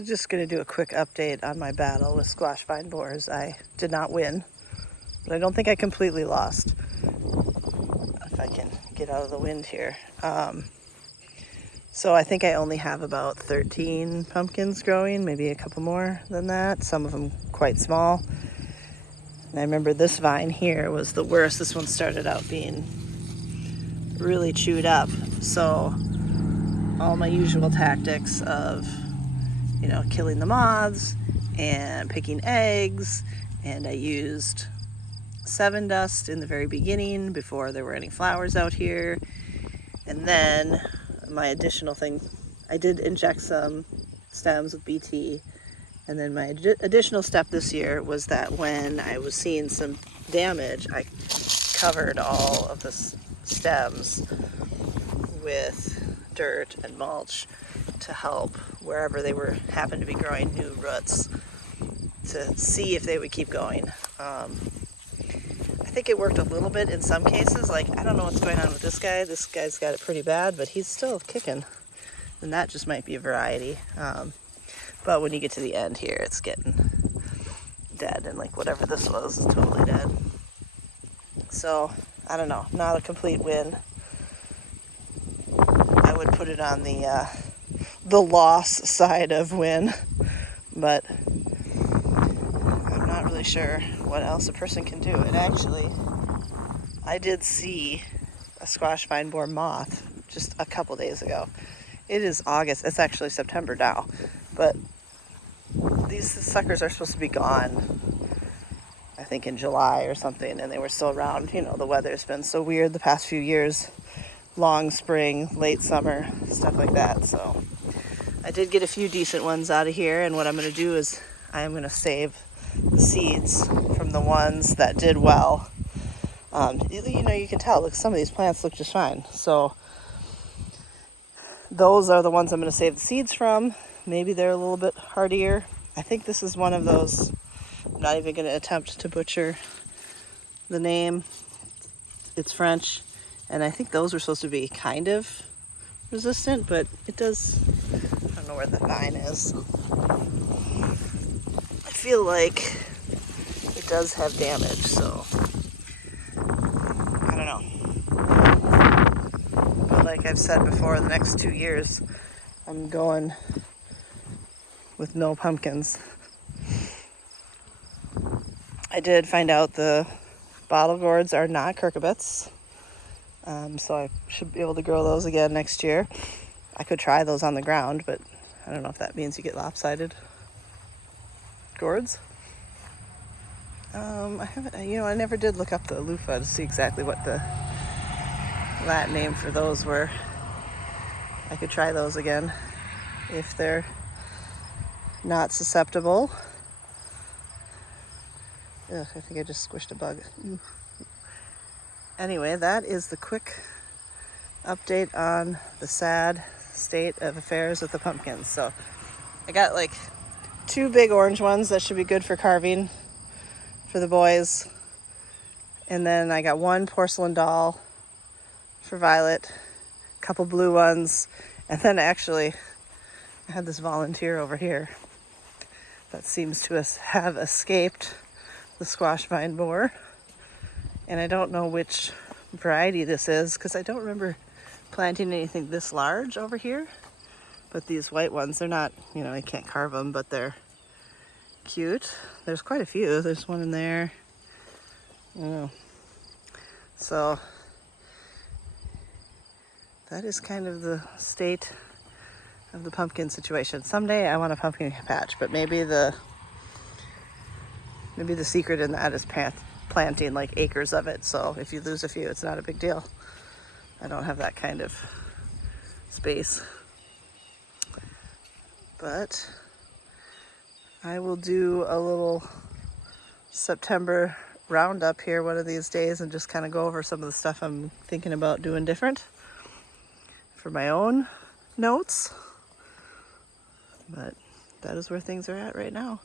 I'm just going to do a quick update on my battle with squash vine borers. I did not win, but I don't think I completely lost. If I can get out of the wind here. So I think I only have about 13 pumpkins growing, maybe a couple more than that, some of them quite small. And I remember this vine here was the worst. This one started out being really chewed up. So all my usual tactics of, killing the moths and picking eggs, and I used 7 dust in the very beginning before there were any flowers out here. And then my additional thing, I did inject some stems with BT. And then my additional step this year was that when I was seeing some damage, I covered all of the stems with dirt and mulch to help wherever they happened to be growing new roots, to see if they would keep going. I think it worked a little bit in some cases. Like, I don't know what's going on with this guy. This guy's got it pretty bad, but he's still kicking. And that just might be a variety. But when you get to the end here, it's getting dead. And like whatever this was is totally dead. So, I don't know. Not a complete win. I would put it on the loss side of win. But I'm not really sure what else a person can do. And actually, I did see a squash vine borer moth just a couple days ago. It is August. It's actually September now. But these suckers are supposed to be gone, I think in July or something, and they were still around. The weather's been so weird the past few years. Long spring, late summer, stuff like that. So I did get a few decent ones out of here, and what I'm going to do is I am going to save the seeds from the ones that did well. You can tell, look, some of these plants look just fine. So those are the ones I'm going to save the seeds from. Maybe they're a little bit hardier. I think this is one of those. I'm not even going to attempt to butcher the name. It's French. And I think those were supposed to be kind of resistant, but it does. I don't know where the vine is. I feel like it does have damage, so I don't know. But like I've said before, the next 2 years, I'm going with no pumpkins. I did find out the bottle gourds are not cucurbits. So I should be able to grow those again next year. I could try those on the ground, but I don't know if that means you get lopsided gourds. I never did look up the loofah to see exactly what the Latin name for those were. I could try those again if they're not susceptible. Ugh, I think I just squished a bug. Anyway, that is the quick update on the sad state of affairs with the pumpkins. So I got like 2 big orange ones that should be good for carving for the boys. And then I got 1 porcelain doll for Violet, a couple blue ones. And then actually I had this volunteer over here that seems to have escaped the squash vine borer. And I don't know which variety this is because I don't remember planting anything this large over here. But these white ones, they're not, I can't carve them, but they're cute. There's quite a few. There's one in there. So that is kind of the state of the pumpkin situation. Someday I want a pumpkin patch, but maybe the secret in that is planting like acres of it. So if you lose a few, it's not a big deal. I don't have that kind of space. But I will do a little September roundup here one of these days and just kind of go over some of the stuff I'm thinking about doing different for my own notes. But that is where things are at right now.